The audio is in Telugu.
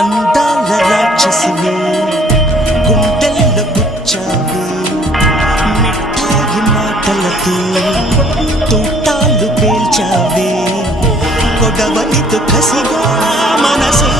అందాల రాక్షసివే గుండెల్ల గుచ్చావే మిఠాయి మాటలతో తోటాలు పేల్చావే కొడవలితో కసిగా మనసు